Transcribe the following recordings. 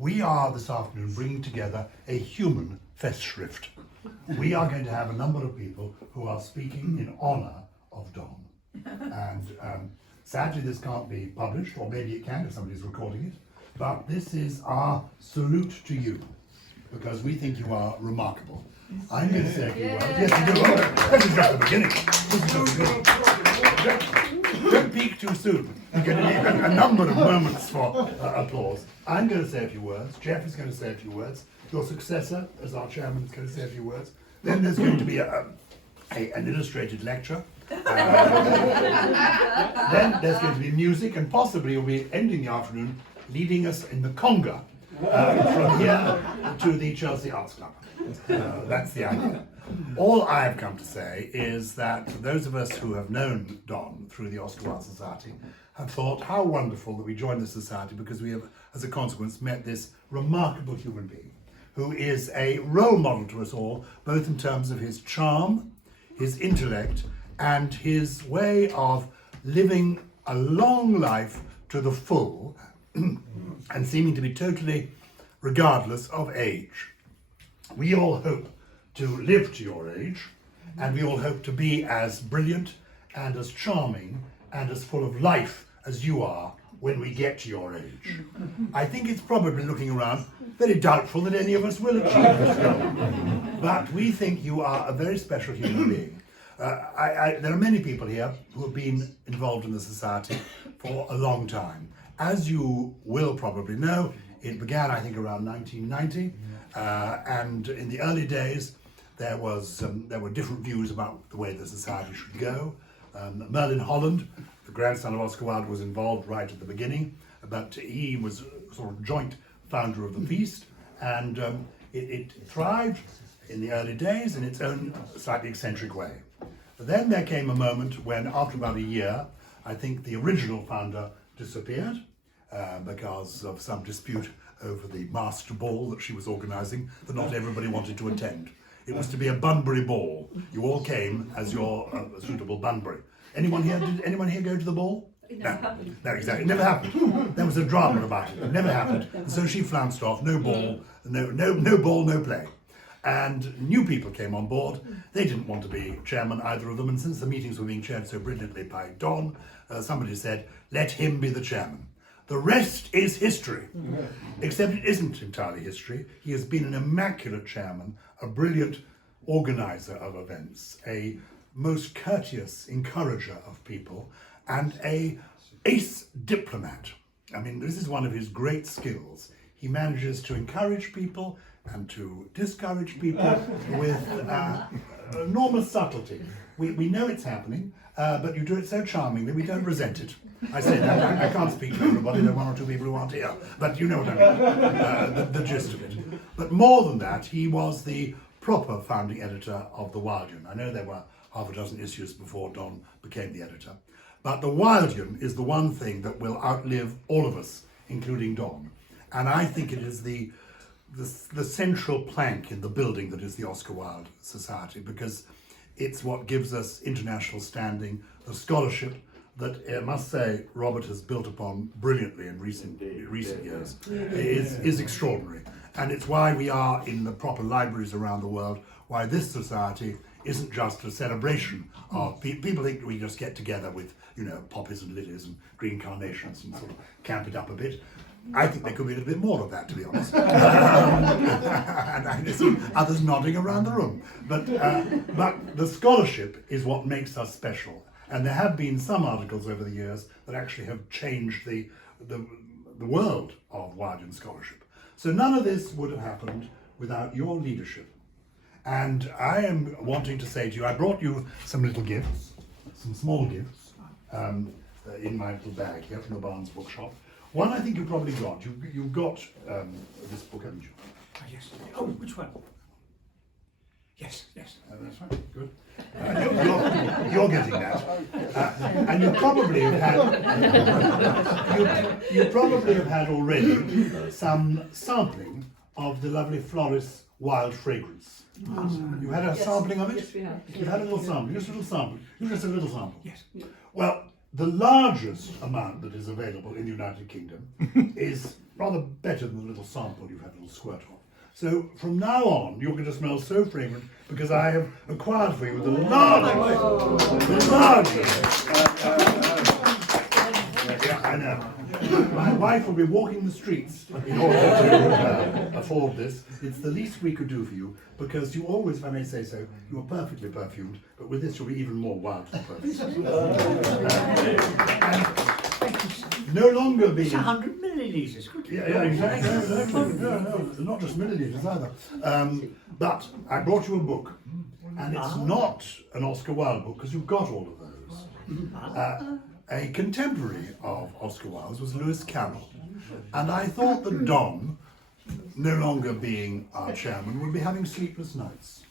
we are this afternoon bringing together a human festschrift. We are going to have a number of people who are speaking in honour of Don. And sadly this can't be published, or maybe it can if somebody's recording it, but this is our salute to you, because we think you are remarkable. I'm going to say a few words. Yes, you do. Oh, this is just the beginning. This is just the beginning. Don't peak too soon. You get a number of moments for applause. I'm going to say a few words. Geoff is going to say a few words. Your successor, as our chairman, is going to say a few words. Then there's going to be an illustrated lecture. Then there's going to be music, and possibly you'll be ending the afternoon leading us in the conga from here to the Chelsea Arts Club. That's the idea. All I have come to say is that those of us who have known Don through the Oscar Wilde Society have thought how wonderful that we joined the society, because we have, as a consequence, met this remarkable human being who is a role model to us all, both in terms of his charm, his intellect, and his way of living a long life to the full and seeming to be totally regardless of age. We all hope to live to your age, and we all hope to be as brilliant and as charming and as full of life as you are when we get to your age. I think it's probably, looking around, very doubtful that any of us will achieve this goal. But we think you are a very special human being. There are many people here who have been involved in the society for a long time. As you will probably know, it began, I think, around 1990, and in the early days there were different views about the way the society should go. Merlin Holland, the grandson of Oscar Wilde, was involved right at the beginning, but he was sort of joint founder of the feast, and it thrived in the early days in its own slightly eccentric way. Then there came a moment when, after about a year, I think the original founder disappeared because of some dispute over the masked ball that she was organising that not everybody wanted to attend. It was to be a Bunbury ball. You all came as your suitable Bunbury. Anyone here? Did anyone here go to the ball? No, exactly. It never happened. There was a drama about it. It never happened. And so she flounced off. No ball, no ball, no play. And new people came on board. They didn't want to be chairman, either of them. And since the meetings were being chaired so brilliantly by Don, somebody said, let him be the chairman. The rest is history. Except it isn't entirely history. He has been an immaculate chairman, a brilliant organizer of events, a most courteous encourager of people, and an ace diplomat. I mean, this is one of his great skills. He manages to encourage people and to discourage people with enormous subtlety. We know it's happening, but you do it so charmingly, we don't resent it. I say that, I can't speak for everybody, there are one or two people who aren't here, but you know what I mean, the gist of it. But more than that, he was the proper founding editor of the Wildean. I know there were half a dozen issues before Don became the editor, but the Wildean is the one thing that will outlive all of us, including Don. And I think it is the central plank in the building that is the Oscar Wilde Society, because it's what gives us international standing, the scholarship that I must say Robert has built upon brilliantly in recent years is extraordinary. And it's why we are in the proper libraries around the world, why this society isn't just a celebration of people think we just get together with, you know, poppies and lilies and green carnations and sort of camp it up a bit. I think there could be a little bit more of that, to be honest. And I see others nodding around the room. But the scholarship is what makes us special. And there have been some articles over the years that actually have changed the world of Wildean scholarship. So none of this would have happened without your leadership. And I am wanting to say to you, I brought you some little gifts, some small gifts, in my little bag here from the Barnes bookshop. One I think you probably got. You got this book, haven't you? Oh, yes. Oh, which one? Yes. That's right. Good. You're getting that. And you probably have had. You probably have had already some sampling of the lovely florist's wild fragrance. You had a sampling of it? Yes, we have. You've had a little sample, just a little sample. Just a little sample. Yes. Well, the largest amount that is available in the United Kingdom is rather better than the little sample you've had a little squirt of. So from now on, you're going to smell so fragrant because I have acquired for you the largest. Yeah, I know. My wife will be walking the streets in order to afford this. It's the least we could do for you because you always, if I may say so, you are perfectly perfumed, but with this you'll be even more wildly perfumed. No longer being... It's 100 millilitres. Yeah, exactly. No, not just millilitres either. But I brought you a book, and it's not an Oscar Wilde book because you've got all of those. A contemporary of Oscar Wilde's was Lewis Carroll, and I thought that Don, no longer being our chairman, would be having sleepless nights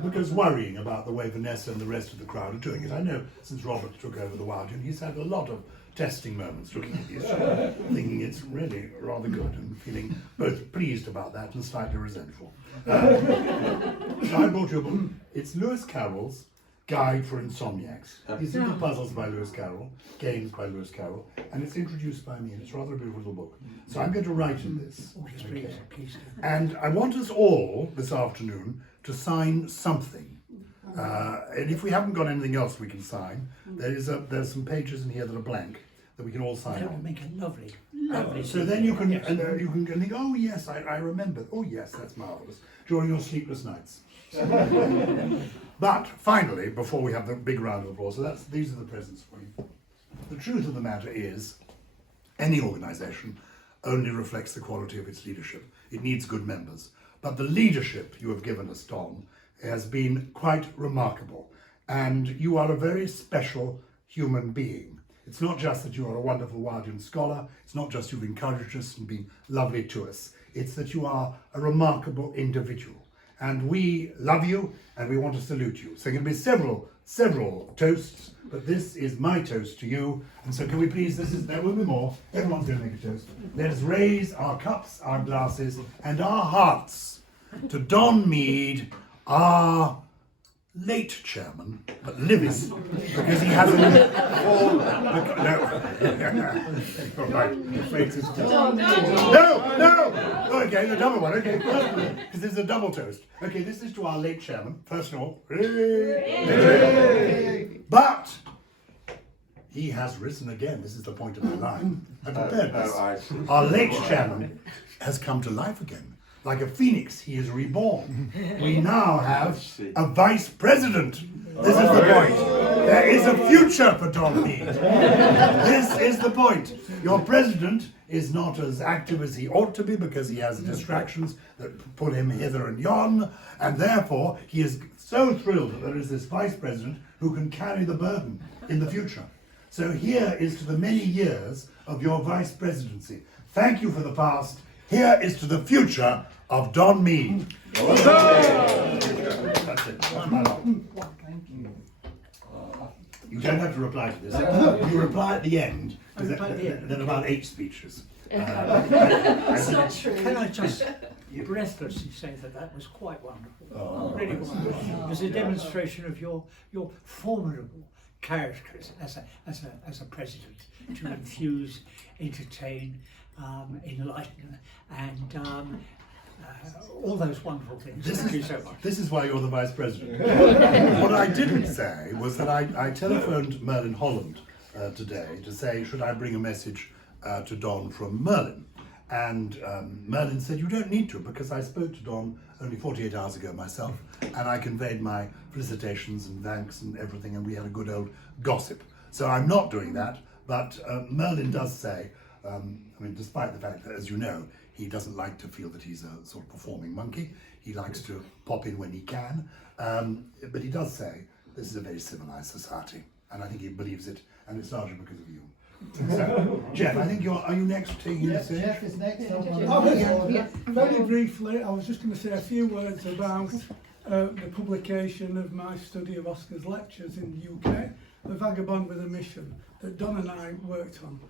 because worrying about the way Vanessa and the rest of the crowd are doing it. I know since Robert took over the Wilde, he's had a lot of testing moments looking at the issue, thinking it's really rather good and feeling both pleased about that and slightly resentful. So I brought you a book. It's Lewis Carroll's Guide for Insomniacs. These Simple Puzzles by Lewis Carroll, Games by Lewis Carroll, and it's introduced by me, and it's rather a beautiful little book. So I'm going to write in this. Please do. And I want us all this afternoon to sign something. And if we haven't got anything else we can sign, there's some pages in here that are blank that we can all sign That would on. make a lovely. So then you can you can think, oh yes, I remember. Oh yes, that's marvellous. During your sleepless nights. But finally, before we have the big round of applause, so these are the presents for you. The truth of the matter is, any organisation only reflects the quality of its leadership. It needs good members. But the leadership you have given us, Don, has been quite remarkable. And you are a very special human being. It's not just that you are a wonderful Wildean scholar, it's not just you've encouraged us and been lovely to us, it's that you are a remarkable individual. And we love you and we want to salute you. So there can be several toasts, but this is my toast to you. And so can we please, there will be more, everyone's going to make a toast. Let us raise our cups, our glasses, and our hearts to Don Mead, our late chairman, but living, because he has a... No! Okay, the double one, okay. Because this is a double toast. Okay, this is to our late chairman, first of all. But he has risen again. This is the point of my line. I prepared this. Our late chairman has come to life again. Like a phoenix, he is reborn. We now have a vice president. This is the point. There is a future for Don Mead. This is the point. Your president is not as active as he ought to be because he has distractions that pull him hither and yon, and therefore he is so thrilled that there is this vice president who can carry the burden in the future. So here is to the many years of your vice presidency. Thank you for the past. Here is to the future of Don Mead. That's it. That's my lot. You don't have to reply to this. You reply at the end. Then about 8 speeches. It's not true. Can I just breathlessly say that was quite wonderful. Really wonderful. It was a demonstration of your formidable character as a president, to infuse, entertain, enlighten, and all those wonderful things. Thank you so much. This is why you're the vice president. What I didn't say was that I telephoned Merlin Holland today to say, should I bring a message to Don from Merlin? And Merlin said, you don't need to, because I spoke to Don only 48 hours ago myself, and I conveyed my felicitations and thanks and everything, and we had a good old gossip. So I'm not doing that, but Merlin does say, despite the fact that, as you know, he doesn't like to feel that he's a sort of performing monkey. He likes to pop in when he can. But he does say, this is a very civilized society. And I think he believes it, and it's largely because of you. So, Geoff, I think are you next taking this? Yes, Geoff is next. Very briefly, I was just going to say a few words about the publication of my study of Oscar's lectures in the UK, The Vagabond with a Mission, that Don and I worked on.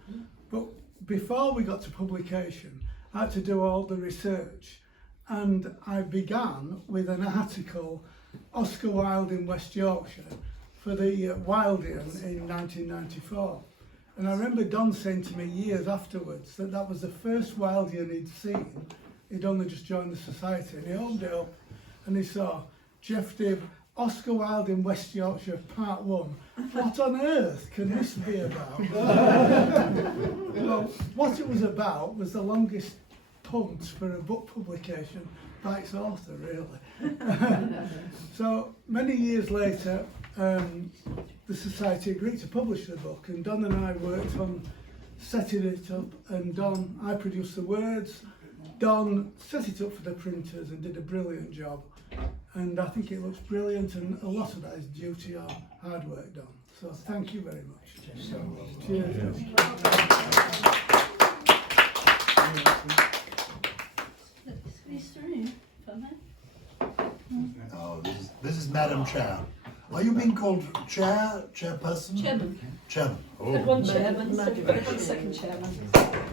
But before we got to publication, I had to do all the research, and I began with an article, Oscar Wilde in West Yorkshire, for the Wildean in 1994. And I remember Don saying to me years afterwards that that was the first Wildean he'd seen. He'd only just joined the society, and he opened it up and he saw Geoff Dibb, Oscar Wilde in West Yorkshire, Part 1. What on earth can this be about? Well, what it was about was the longest punt for a book publication by its author, really. So many years later, the Society agreed to publish the book, and Don and I worked on setting it up, and I produced the words, Don set it up for the printers and did a brilliant job. And I think it looks brilliant, and a lot of that is due to your hard work, Don. So thank you very much. Cheers. Oh, this is Madam Chair. Are you being called chairperson? Chairman. Oh. Had one chairman, one second chairman.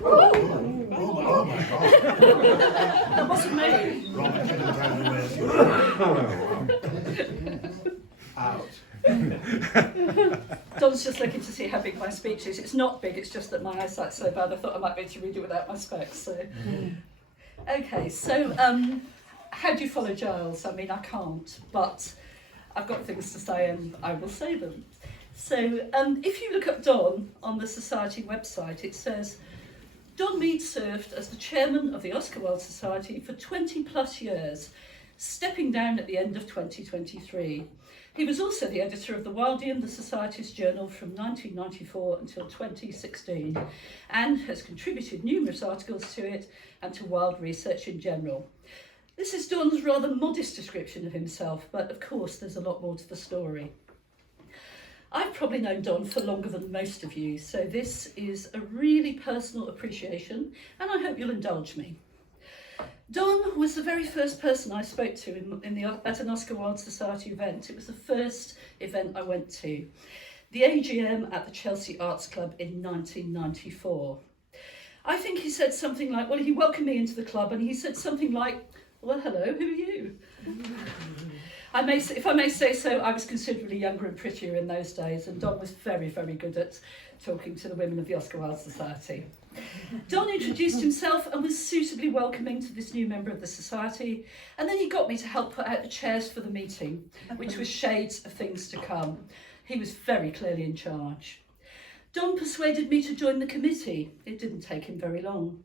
Oh my God. That wasn't me. Robert didn't tell me where you were. Out. Don's just looking to see how big my speech is. It's not big, it's just that my eyesight's so bad I thought I might be able to read it without my specs. So. Okay, so how do you follow Gyles? I mean, I can't, but I've got things to say and I will say them. So if you look up Don on the Society website, it says, Don Mead served as the chairman of the Oscar Wilde Society for 20 plus years, stepping down at the end of 2023. He was also the editor of the Wildean, the Society's journal from 1994 until 2016, and has contributed numerous articles to it and to Wilde research in general. This is Don's rather modest description of himself, but of course there's a lot more to the story. I've probably known Don for longer than most of you, so this is a really personal appreciation, and I hope you'll indulge me. Don was the very first person I spoke to at an Oscar Wilde Society event. It was the first event I went to, the AGM at the Chelsea Arts Club in 1994. I think he said something like, well, he welcomed me into the club, and he said something like, well, hello, who are you? If I may say so, I was considerably younger and prettier in those days, and Don was very, very good at talking to the women of the Oscar Wilde Society. Don introduced himself and was suitably welcoming to this new member of the Society, and then he got me to help put out the chairs for the meeting, which was shades of things to come. He was very clearly in charge. Don persuaded me to join the committee. It didn't take him very long.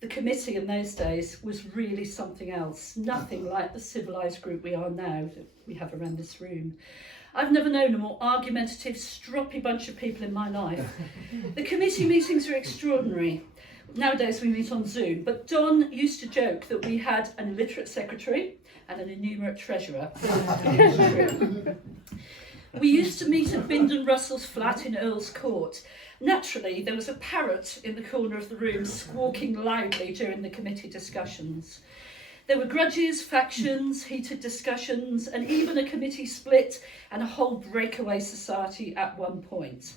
The committee in those days was really something else, nothing like the civilised group we are now that we have around this room. I've never known a more argumentative, stroppy bunch of people in my life. The committee meetings are extraordinary. Nowadays we meet on Zoom, but Don used to joke that we had an illiterate secretary and an innumerate treasurer. We used to meet at Bindon Russell's flat in Earl's Court. Naturally, there was a parrot in the corner of the room squawking loudly during the committee discussions. There were grudges, factions, heated discussions, and even a committee split and a whole breakaway society at one point.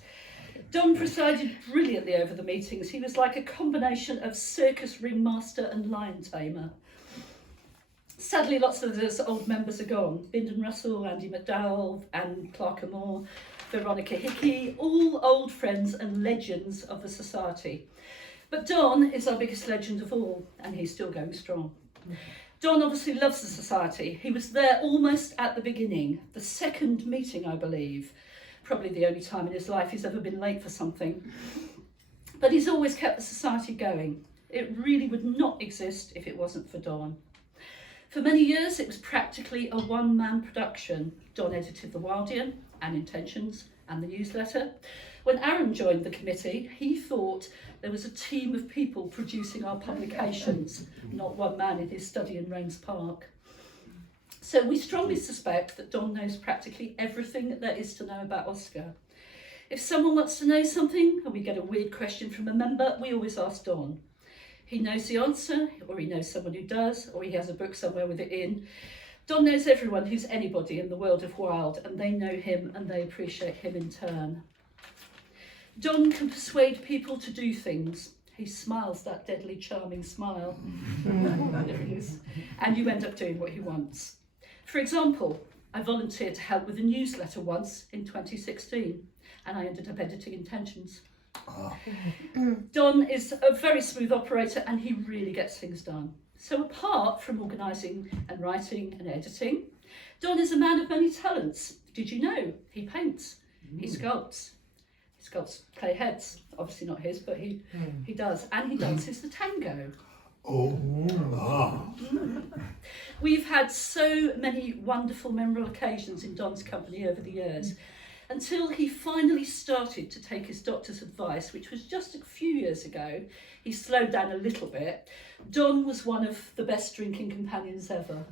Don presided brilliantly over the meetings. He was like a combination of circus ringmaster and lion tamer. Sadly, lots of those old members are gone. Bindon Russell, Andy McDowell, Anne Clark-Amore, Veronica Hickey, all old friends and legends of the Society. But Don is our biggest legend of all, and he's still going strong. Don obviously loves the Society. He was there almost at the beginning, the second meeting, I believe. Probably the only time in his life he's ever been late for something. But he's always kept the Society going. It really would not exist if it wasn't for Don. For many years, it was practically a one-man production. Don edited the Wildean and Intentions and the newsletter. When Aaron joined the committee, he thought there was a team of people producing our publications, not one man in his study in Rains Park. So we strongly suspect that Don knows practically everything there is to know about Oscar. If someone wants to know something and we get a weird question from a member, we always ask Don. He knows the answer, or he knows someone who does, or he has a book somewhere with it in. Don knows everyone who's anybody in the world of Wilde, and they know him and they appreciate him in turn. Don can persuade people to do things. He smiles that deadly charming smile. There he is. And you end up doing what he wants. For example, I volunteered to help with a newsletter once in 2016, and I ended up editing Intentions. Don is a very smooth operator, and he really gets things done. So apart from organising and writing and editing, Don is a man of many talents. Did you know? He paints, he sculpts. He sculpts clay heads, obviously not his, but he does. And he dances the tango. We've had so many wonderful memorable occasions in Don's company over the years, until he finally started to take his doctor's advice, which was just a few years ago. He slowed down a little bit. Don was one of the best drinking companions ever.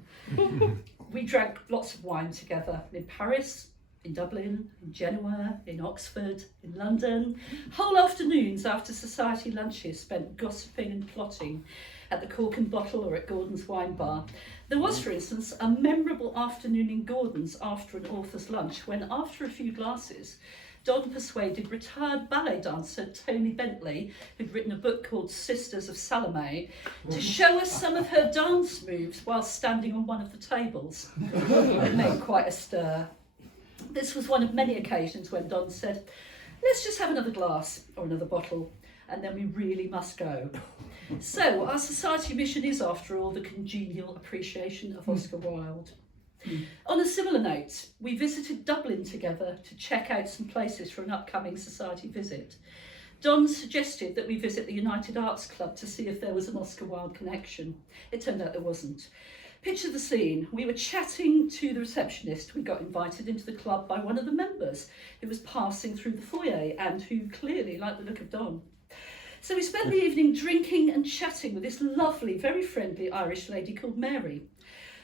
We drank lots of wine together in Paris, in Dublin, in Genoa, in Oxford, in London. Whole afternoons after society lunches spent gossiping and plotting at the Cork and Bottle or at Gordon's Wine Bar. There was, for instance, a memorable afternoon in Gordon's after an author's lunch when, after a few glasses, Don persuaded retired ballet dancer Tony Bentley, who'd written a book called Sisters of Salome, to show us some of her dance moves while standing on one of the tables. It made quite a stir. This was one of many occasions when Don said, "Let's just have another glass or another bottle, and then we really must go." So our society mission is, after all, the congenial appreciation of Oscar Wilde. On a similar note, we visited Dublin together to check out some places for an upcoming society visit. Don suggested that we visit the United Arts Club to see if there was an Oscar Wilde connection. It turned out there wasn't. Picture the scene. We were chatting to the receptionist. We got invited into the club by one of the members who was passing through the foyer and who clearly liked the look of Don. So we spent the evening drinking and chatting with this lovely, very friendly Irish lady called Mary.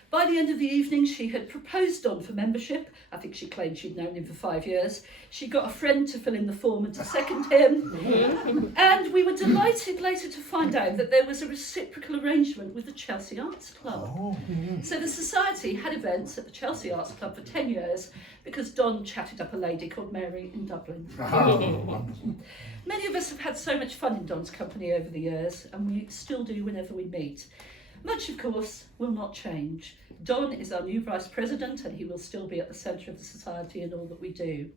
By the end of the evening, she had proposed Don for membership. I think she claimed she'd known him for 5 years. She got a friend to fill in the form and to second him. And we were delighted later to find out that there was a reciprocal arrangement with the Chelsea Arts Club. So the society had events at the Chelsea Arts Club for 10 years because Don chatted up a lady called Mary in Dublin. Many of us have had so much fun in Don's company over the years, and we still do whenever we meet. Much, of course, will not change. Don is our new Vice President, and he will still be at the centre of the Society in all that we do.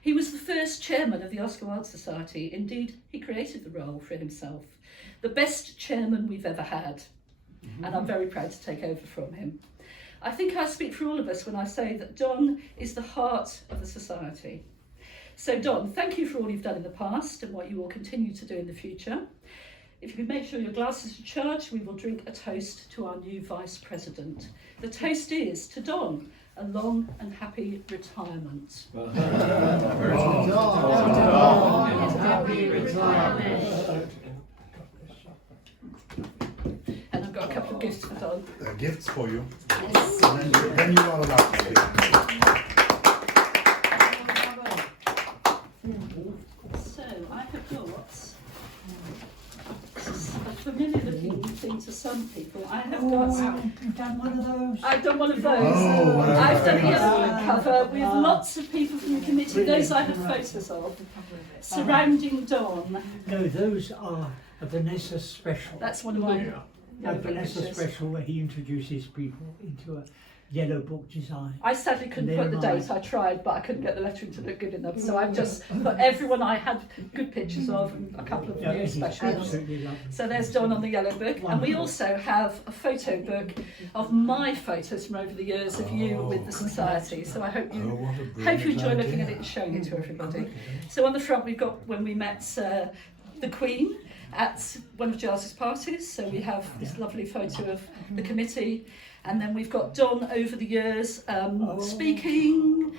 He was the first chairman of the Oscar Wilde Society. Indeed, he created the role for himself. The best chairman we've ever had, and I'm very proud to take over from him. I think I speak for all of us when I say that Don is the heart of the Society. So Don, thank you for all you've done in the past and what you will continue to do in the future. If you could make sure your glasses are charged, we will drink a toast to our new Vice President. The toast is to Don, a long and happy retirement. Happy retirement. And I've got a couple of gifts for Don. Gifts for you. Yes. And then you are allowed to speak. So I have got, this is a familiar looking thing to some people. I have got, You've done one of those. I've done one of those. Oh, wow. I've done a yellow cover with lots of people from the committee, those I have photos of, surrounding Don. No, those are a Vanessa special. That's one of mine. A Vanessa special where he introduces people into a yellow book design. I sadly couldn't And put the they're date, I tried, but I couldn't get the lettering to look good enough, so I've just put everyone I had good pictures of and a couple of Yeah, new it is specials. absolutely lovely. So there's Don on the yellow book, and we also have a photo book of my photos from over the years of you with the society. So I hope you enjoy looking at it and showing it to everybody. So on the front we've got when we met the Queen at one of Gyles's parties. So we have this lovely photo of the committee, and then we've got Don over the years speaking,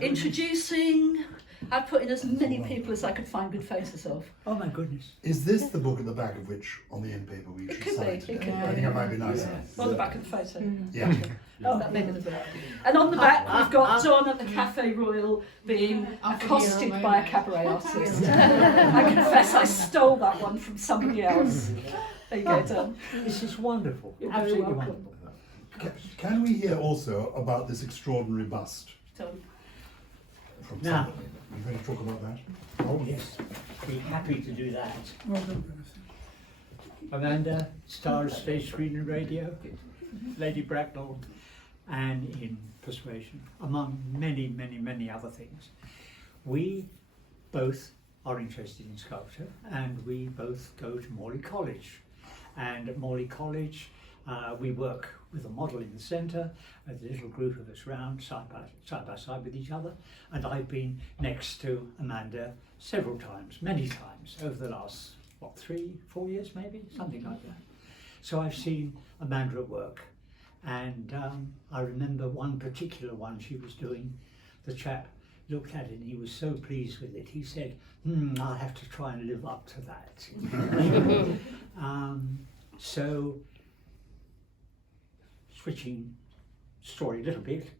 introducing. I've put in as many people as I could find good photos of. Oh my goodness. Is this the book at the back of which, on the end paper, we It should could sign be, today? it could I be. think it might be nicer. Well, the back of the photo. Yeah. Oh, that made it a bit. And on the back, we've got Don at the Cafe Royal being accosted by a cabaret artist. I confess I stole that one from somebody else. There you go, Don. This is wonderful. You're very Absolutely welcome. wonderful. Can we hear also about this extraordinary bust Don. from Now. somebody? Are you going to talk about that? Oh yes, be happy to do that. Well done, Vanessa. Amanda, star of stage, screen and radio. Lady Bracknell, and in persuasion, among many, many, many other things. We both are interested in sculpture, and we both go to Morley College. And at Morley College, we work with a model in the centre, a little group of us round side by side with each other, and I've been next to Amanda several times, many times, over the last, 3-4 years maybe, something like that. So I've seen Amanda at work, and I remember one particular one she was doing. The chap looked at it and he was so pleased with it, he said, I'll have to try and live up to that. So, switching story a little bit,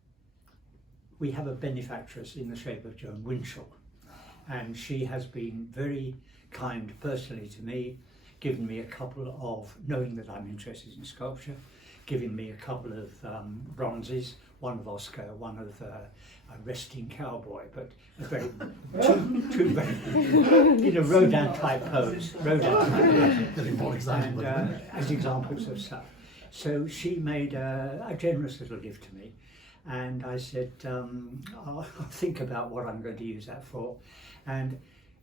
we have a benefactress in the shape of Joan Winchell, and she has been very kind personally to me, given me a couple of, knowing that I'm interested in sculpture, giving me a couple of bronzes, one of Oscar, one of a resting cowboy, but a very, two very, in a Rodin type pose, and as examples of stuff. So she made a generous little gift to me, and I said, I'll think about what I'm going to use that for. And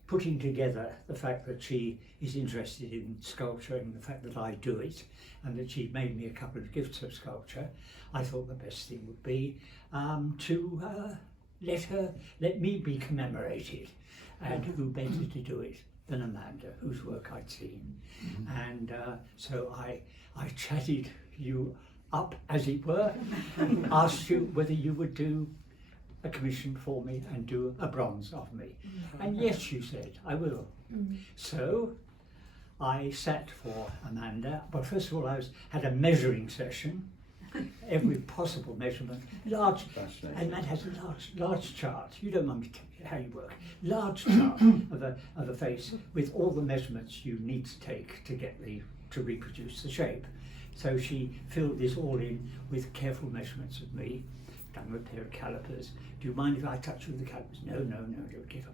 putting together the fact that she is interested in sculpture and the fact that I do it, and that she made me a couple of gifts of sculpture, I thought the best thing would be to let me be commemorated, and who better to do it than Amanda, whose work I'd seen. And so I chatted you up, as it were, asked you whether you would do a commission for me and do a bronze of me. And yes, you said, I will. So I sat for Amanda. Well, first of all, had a measuring session, every possible measurement, large, and Matt has a large chart. You don't mind me telling you how you work. Large chart of a face with all the measurements you need to take to get to reproduce the shape. So she filled this all in with careful measurements of me, done with a pair of calipers. Do you mind if I touch you with the calipers? No, don't give up.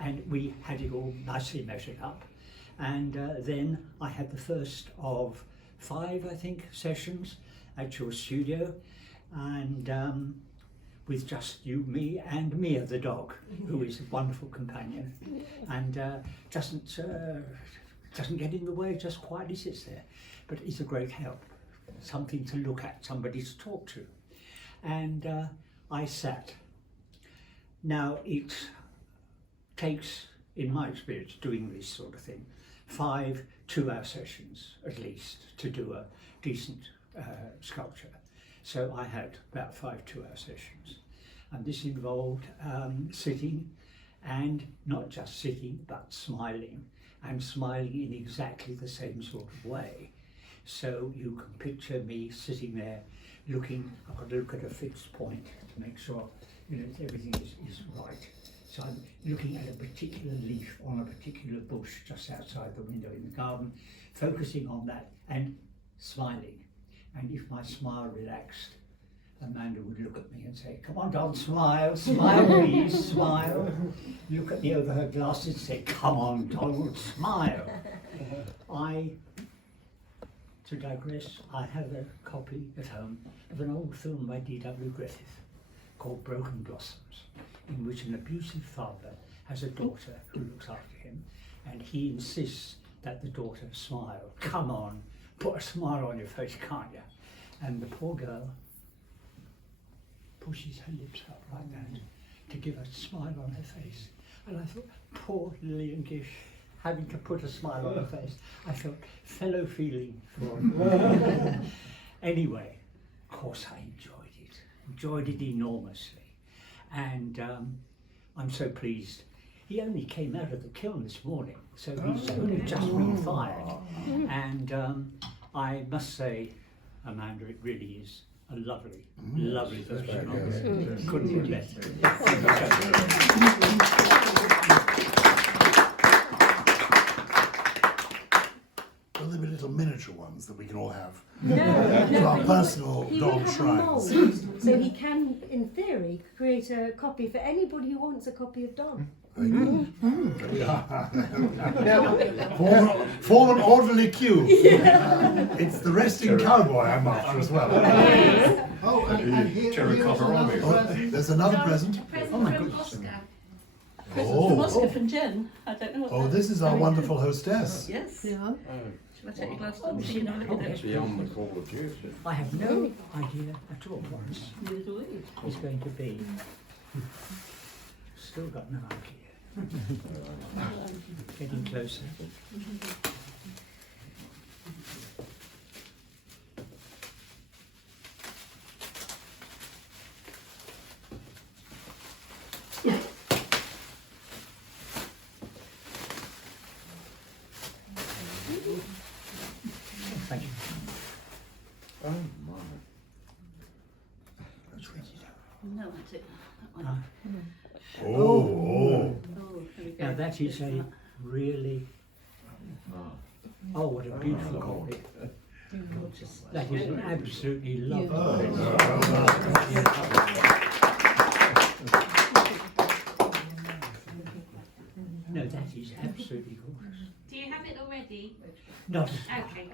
And we had it all nicely measured up. And then I had the first of 5, I think, sessions at your studio, and with just you, me, and Mia the dog, who is a wonderful companion, and doesn't get in the way, just quietly sits there, but is a great help, something to look at, somebody to talk to. And I sat. Now it takes, in my experience, doing this sort of thing, 5 2-hour sessions at least to do a decent sculpture. So I had about 5 2-hour sessions, and this involved sitting, and not just sitting but smiling, and smiling in exactly the same sort of way. So you can picture me sitting there looking. I've got to look at a fixed point to make sure everything is right. So I'm looking at a particular leaf on a particular bush just outside the window in the garden, focusing on that and smiling. And if my smile relaxed, Amanda would look at me and say, "Come on, Don, smile, smile please, smile." Look at me over her glasses and say, "Come on, Donald, smile." To digress, I have a copy at home of an old film by D.W. Griffith called Broken Blossoms, in which an abusive father has a daughter who looks after him, and he insists that the daughter smile. "Come on, put a smile on your face, can't you?" And the poor girl pushes her lips up like that to give a smile on her face. And I thought, poor Lillian Gish, having to put a smile on her face. I felt fellow feeling for her. Anyway, of course I enjoyed it enormously. And I'm so pleased. He only came out of the kiln this morning, so he's only just been fired. And I must say, Amanda, it really is a lovely, lovely version of it. Couldn't be better. Will there be little miniature ones that we can all have? No, For our personal he Don would have a shrines. mould, so he can, in theory, create a copy for anybody who wants a copy of Don. Very good. Form an orderly queue. It's the resting cowboy I'm after as well. Oh, and here's another present. There's another present. Oh my goodness. Oscar. Present from Oscar from Jen. I don't know what Oh, that this is our wonderful hostess. Yes. Yeah. Shall I take your glass down so you know look at it? Beyond the call of duty. I have no idea at all what it's going to be. Still got no idea. Getting closer. Thank you. Oh my. No, that's it. That Ah. one. Oh, Oh, there we go. Now that is a really, oh, what a beautiful copy. Gorgeous. That is an absolutely lovely print. No, that is absolutely gorgeous. Do you have it already? Not, Okay.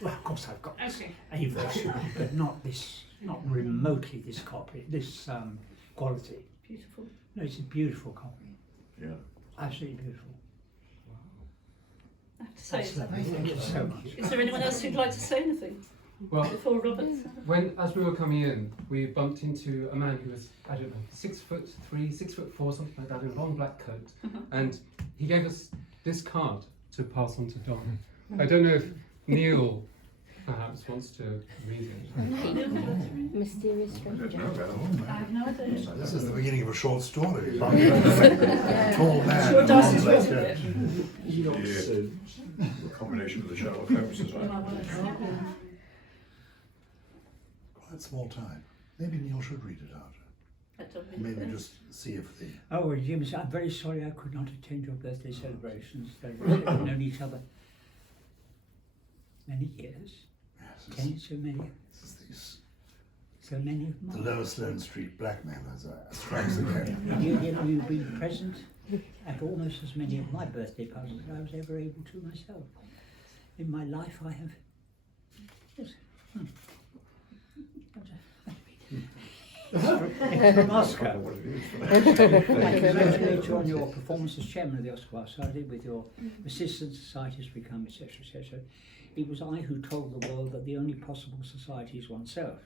well, of course I've got Okay. a version, but not this, not remotely this copy, this quality. Beautiful. No, it's a beautiful copy, Yeah. absolutely beautiful. I have to say, That's lovely. Thank you so much. is there anyone else who'd like to say anything Well, before Robert? as we were coming in, we bumped into a man who was, I don't know, 6'3", 6'4", something like that, in a long black coat, and he gave us this card to pass on to Don. I don't know if Neil perhaps wants to read it. Mysterious stranger. I have no idea. this is the beginning of a short story. Tall man. Sure, Darcy's written it. A combination of the Sherlock Holmes Society. Quite small time. Maybe Neil should read it out. I don't really Maybe know. just see if the. Oh, well, James, I'm very sorry I could not attend your birthday celebrations. We've known each other many years. Yes, So many. these, So many of the mine. Lower Sloane Street blackmailers strikes again. You've been present at almost as many of my birthday parties as I was ever able to myself. In my life, I have. Yes. From Oscar. I congratulate you on your performance as chairman of the Oscar Wilde Society with your assistant societies become, etc., etc. It was I who told the world that the only possible society is oneself.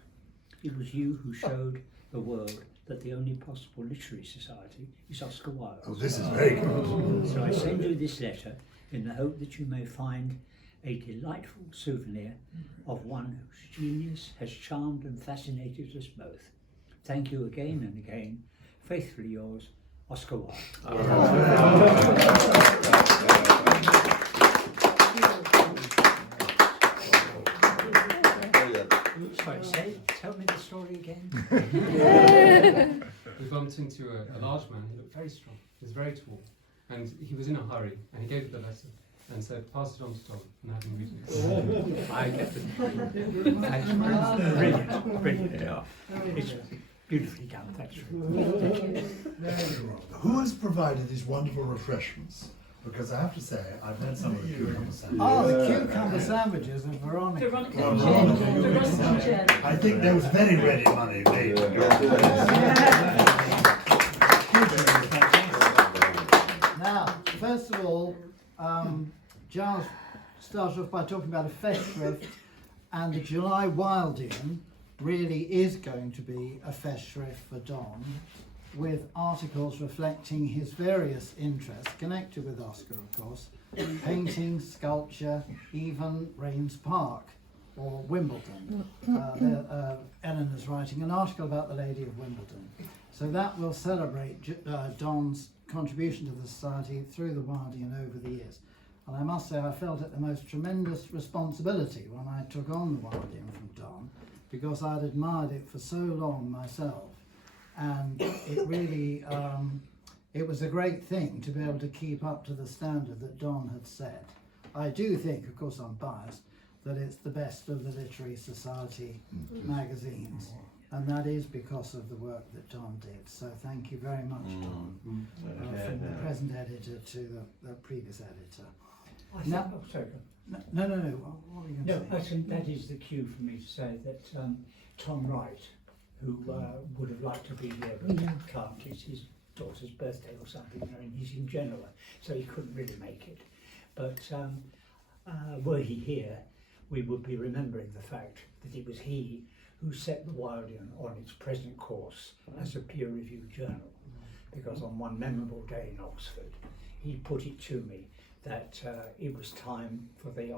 It was you who showed the world that the only possible literary society is Oscar Wilde. Oh, this is very good. So I send you this letter in the hope that you may find a delightful souvenir of one whose genius has charmed and fascinated us both. Thank you again and again. Faithfully yours, Oscar Wilde. Sorry, tell me the story again. We bumped into a large man. He looked very strong. He was very tall, and he was in a hurry. And he gave it the letter and said, "Pass it on to Tom and have him read it." I get it. Brilliant. Yeah. It's beautifully done. Thank you. Who has provided these wonderful refreshments? Because I have to say, I've had some of the cucumber sandwiches. Oh, the cucumber sandwiches of Veronica. Veronica and Jen. Veronica and Jen. I think there was very ready money made. Now, first of all, Giles started off by talking about a festschrift, and the July Wildian really is going to be a festschrift for Don, with articles reflecting his various interests connected with Oscar, of course, painting, sculpture, even Raynes Park or Wimbledon. Ellen is writing an article about the Lady of Wimbledon. So that will celebrate Don's contribution to the society through the Wildian over the years. And I must say I felt it the most tremendous responsibility when I took on the Wildian from Don, because I'd admired it for so long myself. And it really, it was a great thing to be able to keep up to the standard that Don had set. I do think, of course I'm biased, that it's the best of the literary society magazines. and that is because of the work that Don did. So thank you very much, Don, from the present editor to the previous editor. I think, Now- oh, sorry. No. What were you No, going to I say? think that is the cue for me to say that Tom Wright, who would have liked to be here but can't, it's his daughter's birthday or something, and he's in Genoa, so he couldn't really make it. But were he here, we would be remembering the fact that it was he who set the Wildian on its present course as a peer-reviewed journal. Because on one memorable day in Oxford, he put it to me that it was time for the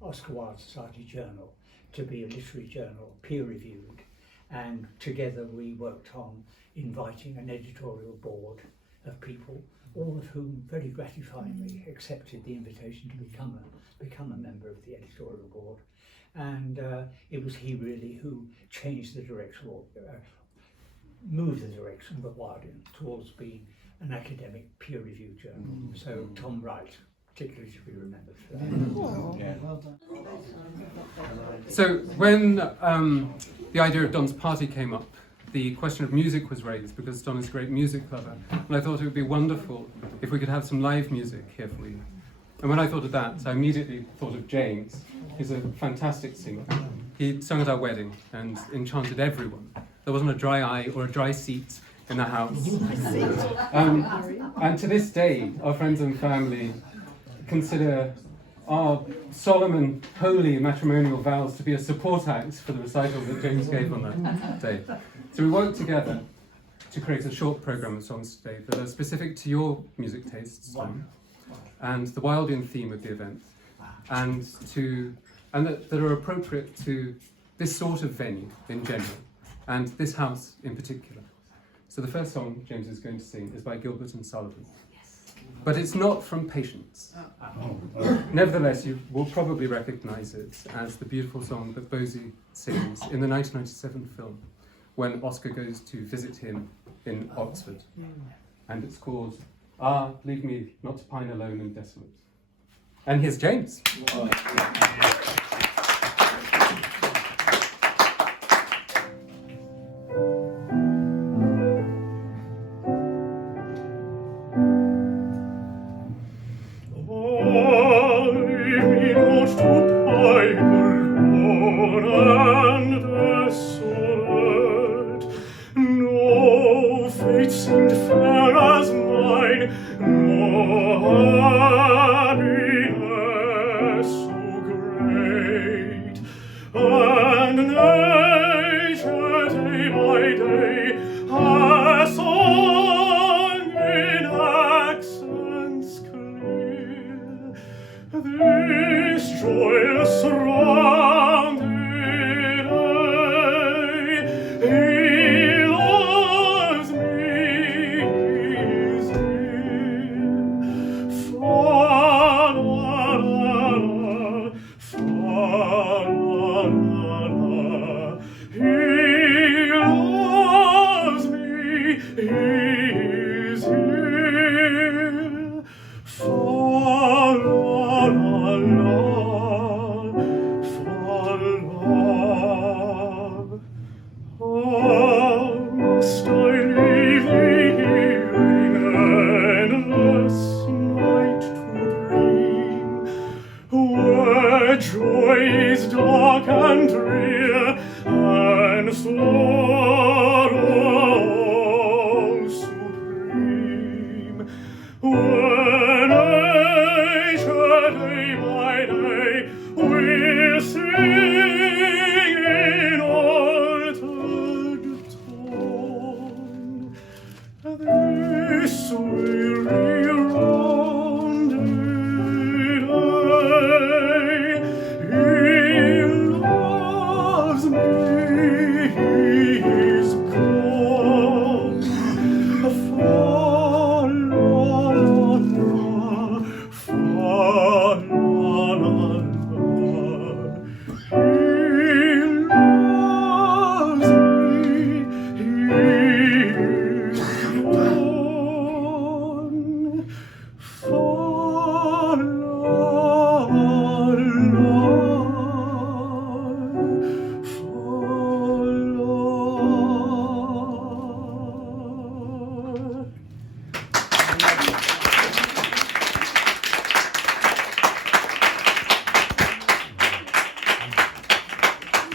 Oscar Wilde Society journal to be a literary journal, peer-reviewed, and together we worked on inviting an editorial board of people, all of whom very gratifyingly accepted the invitation to become a member of the editorial board. And it was he really who changed the direction, or moved the direction of the Wildian towards being an academic peer-reviewed journal. So Tom Wright particularly should be remembered for that. Yeah. Well done. So when the idea of Don's party came up, the question of music was raised because Don is a great music lover, and I thought it would be wonderful if we could have some live music here for you. And when I thought of that, I immediately thought of James. He's a fantastic singer. He sung at our wedding and enchanted everyone. There wasn't a dry eye or a dry seat in the house. And to this day, our friends and family consider our solemn and holy matrimonial vows to be a support act for the recital that James gave on that day. So we worked together to create a short programme of songs today that are specific to your music tastes, Tom, and the Wildian theme of the event, and that are appropriate to this sort of venue in general, and this house in particular. So the first song James is going to sing is by Gilbert and Sullivan. But it's not from Patience. Nevertheless, you will probably recognise it as the beautiful song that Bosie sings in the 1997 film when Oscar goes to visit him in Oxford. And it's called Ah, Leave Me Not to Pine Alone and Desolate. And here's James. He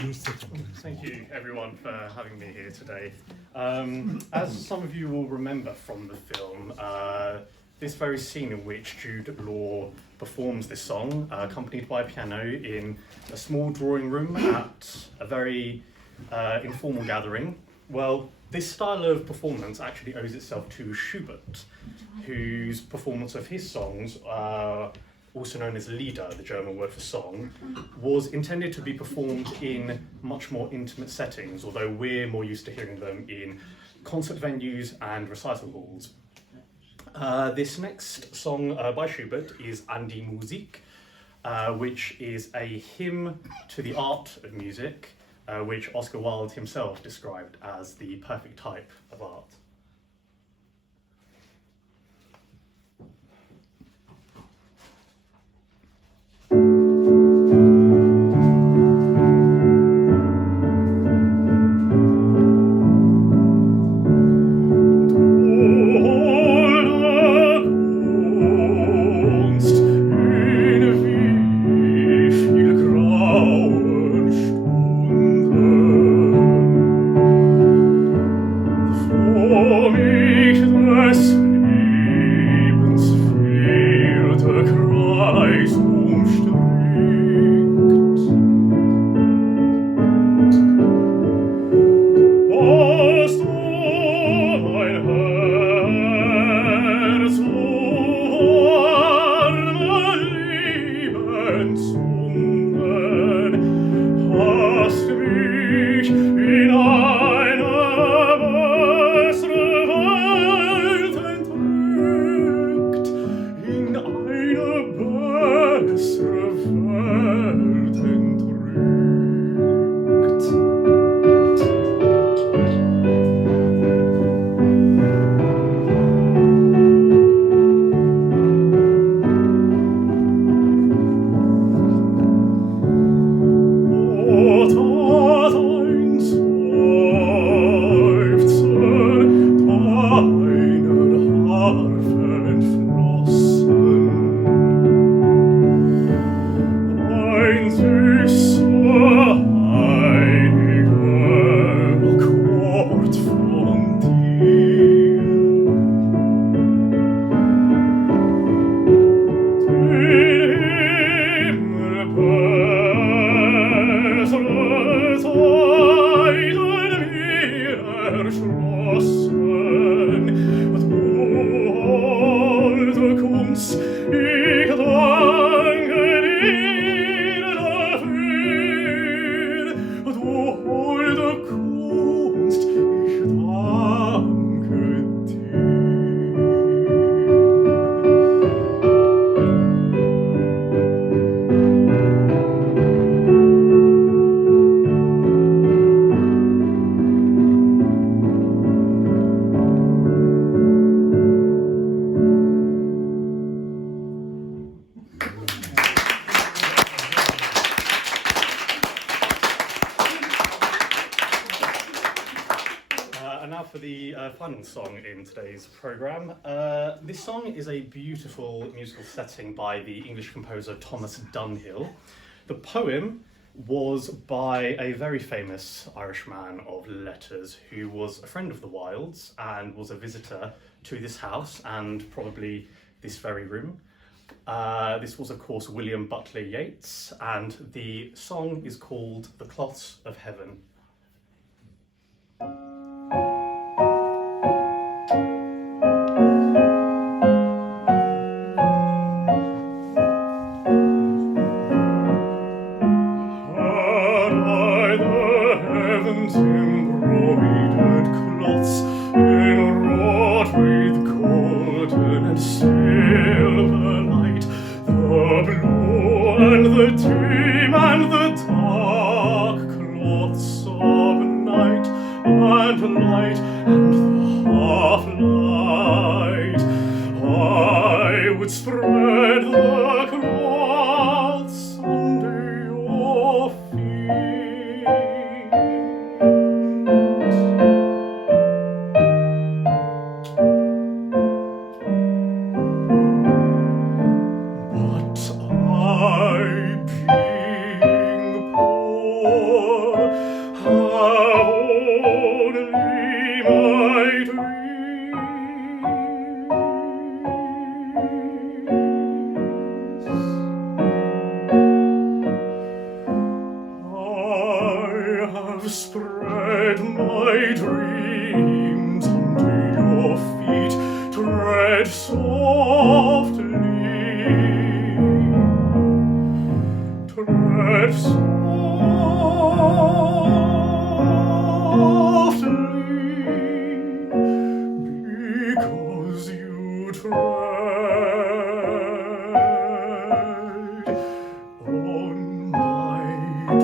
Do sit. Thank you, everyone, for having me here today. As some of you will remember from the film, this very scene in which Jude Law performs this song, accompanied by a piano, in a small drawing room at a very informal gathering. Well, this style of performance actually owes itself to Schubert, whose performance of his songs, also known as Lieder, the German word for song, was intended to be performed in much more intimate settings, although we're more used to hearing them in concert venues and recital halls. This next song by Schubert is An die Musik, which is a hymn to the art of music, which Oscar Wilde himself described as the perfect type of art. For the final song in today's programme. This song is a beautiful musical setting by the English composer Thomas Dunhill. The poem was by a very famous Irish man of letters who was a friend of the Wildes and was a visitor to this house and probably this very room. This was, of course, William Butler Yeats, and the song is called The Cloths of Heaven. Embroidered cloths enwrought with golden and silver light, the blue and the dim and the dark cloths of night and light and the half light. I would spread the cloths under your feet. But I, being poor, have spread my dreams under your feet. Tread softly, tread softly, because you tread on my dreams.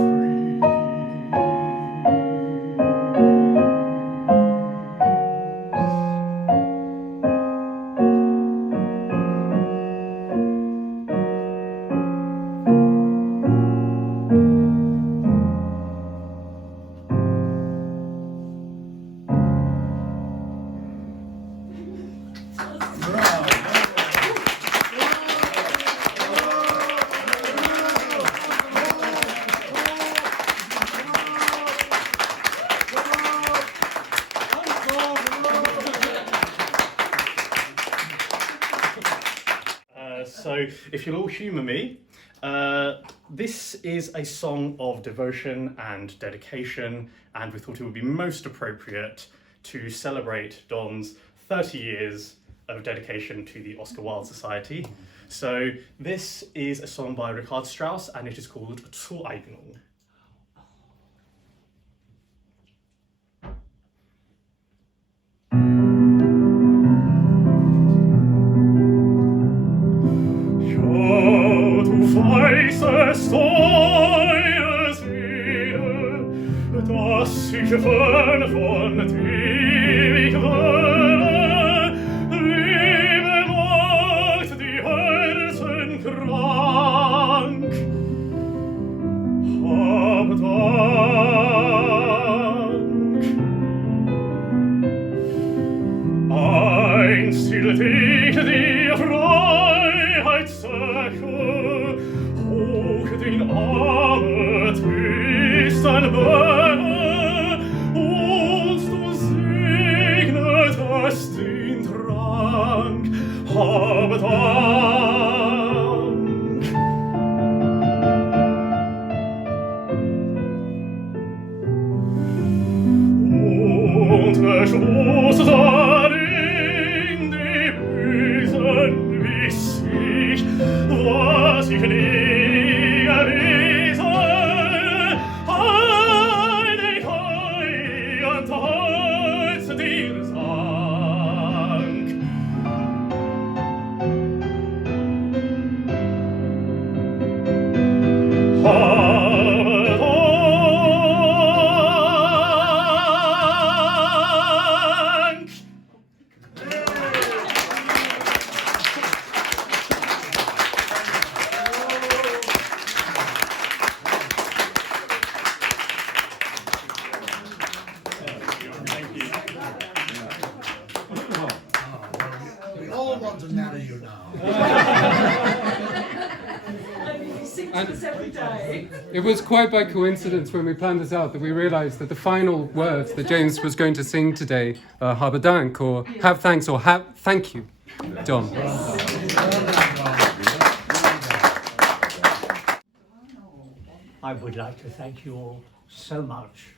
So, if you'll all humour me, this is a song of devotion and dedication, and we thought it would be most appropriate to celebrate Don's 30 years of dedication to the Oscar Wilde Society. So, this is a song by Richard Strauss, and it is called Zueignung. Weißes deine Seele, dass ich von ewig werde, Liebe macht die Herzen krank. Hab Dank. Einst hielt ich die Freiheitssöcher den Amethysten Bälle, und du segnetest den Trank. Habe Dank. Und beschloss darin die Bösen wiss ich, was ich nie It was quite by coincidence when we planned this out that we realised that the final words that James was going to sing today are Habe Dank, or have thanks, or have thank you, Don. I would like to thank you all so much.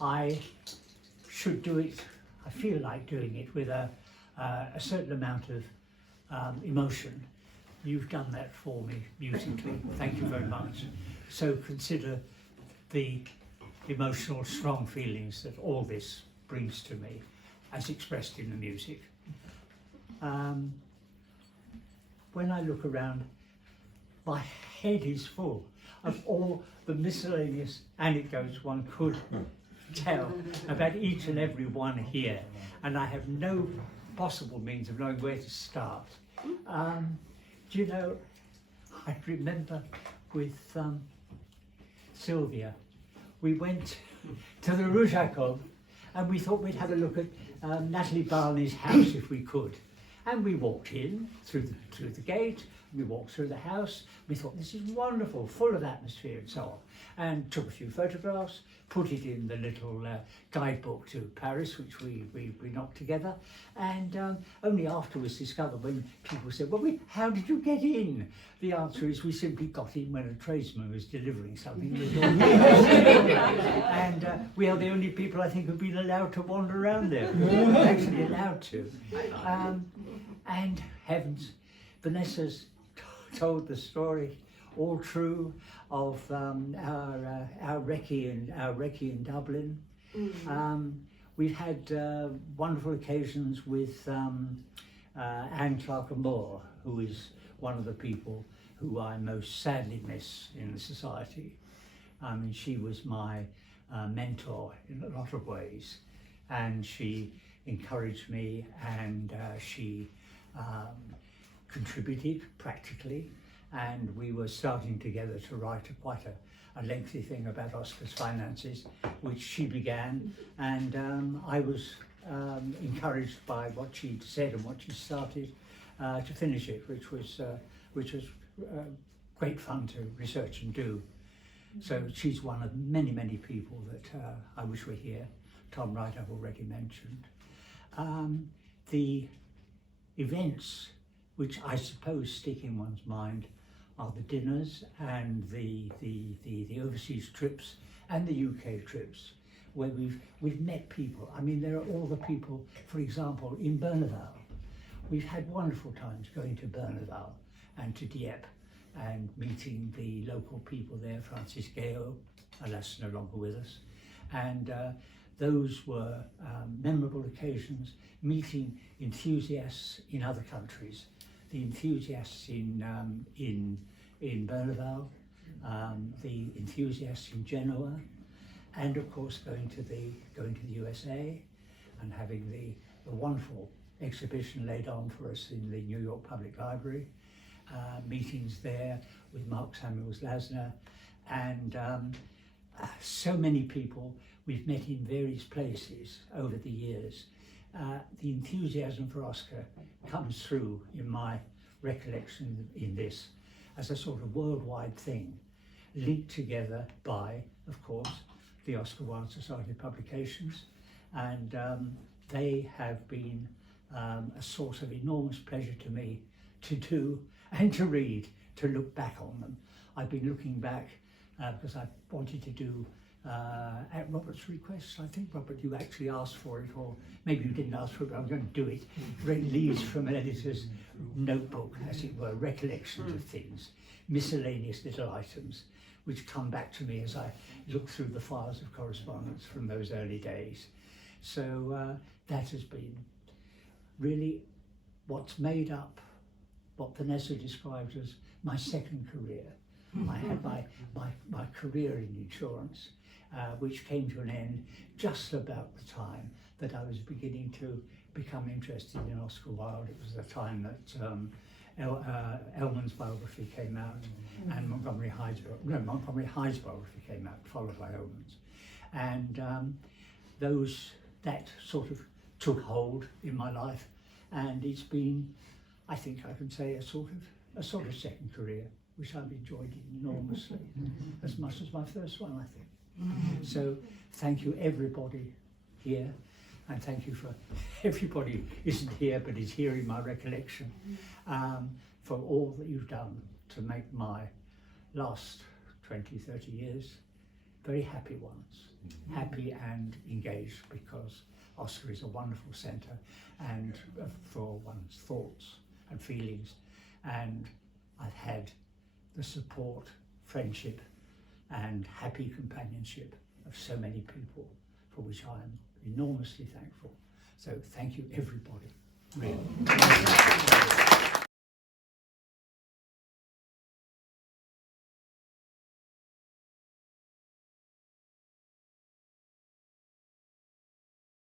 I should do it, I feel like doing it with a certain amount of emotion. You've done that for me musically. Thank you very much. So consider the emotional, strong feelings that all this brings to me as expressed in the music. When I look around, my head is full of all the miscellaneous anecdotes one could tell about each and every one here, and I have no possible means of knowing where to start. Do you know, I remember with Sylvia, we went to the Rue Jacob and we thought we'd have a look at Natalie Barney's house if we could. And we walked in through the gate, we walked through the house, we thought this is wonderful, full of atmosphere and so on. And took a few photographs, put it in the little guidebook to Paris, which we knocked together. And only afterwards discovered, when people said, well, how did you get in? The answer is we simply got in when a tradesman was delivering something. we are the only people I think who've been allowed to wander around there. Actually allowed to. And heavens, Vanessa's told the story, all true, of our recce in Dublin. We've had wonderful occasions with Anne Clark-Moore, who is one of the people who I most sadly miss in the society. I mean, she was my mentor in a lot of ways, and she encouraged me, and she contributed practically, and we were starting together to write quite a lengthy thing about Oscar's finances, which she began, and I was encouraged by what she'd said and what she started to finish it, which was great fun to research and do. So she's one of many, many people that I wish were here. Tom Wright I've already mentioned. The events which I suppose stick in one's mind are the dinners and the overseas trips and the UK trips, where we've met people. I mean, there are all the people, for example, in Berneval. We've had wonderful times going to Berneval and to Dieppe and meeting the local people there, Francis Gao, alas, no longer with us. And those were memorable occasions, meeting enthusiasts in other countries, the enthusiasts in Berneval, the enthusiasts in Genoa, and of course going to the USA and having the wonderful exhibition laid on for us in the New York Public Library, meetings there with Mark Samuels Lasner, and so many people we've met in various places over the years. The enthusiasm for Oscar comes through in my recollection in this as a sort of worldwide thing, linked together by, of course, the Oscar Wilde Society publications, and they have been a source of enormous pleasure to me to do and to read, to look back on them. I've been looking back because I wanted to do, at Robert's request, I think, Robert, you actually asked for it, or maybe you didn't ask for it, but I'm going to do it. Read leaves from an editor's notebook, as it were, recollections of things, miscellaneous little items, which come back to me as I look through the files of correspondence from those early days. So that has been really what's made up what Vanessa described as my second career. I had my career in insurance, which came to an end just about the time that I was beginning to become interested in Oscar Wilde. It was the time that Ellman's biography came out and Montgomery Hyde's biography came out, followed by Ellman's. And that sort of took hold in my life, and it's been, I think I can say, a sort of second career, which I've enjoyed enormously, as much as my first one, I think. So thank you everybody here, and thank you for everybody who isn't here but is here in my recollection, for all that you've done to make my last 20, 30 years very happy ones, happy and engaged, because Oscar is a wonderful centre and for one's thoughts and feelings, and I've had the support, friendship and happy companionship of so many people, for which I am enormously thankful. So thank you everybody, really.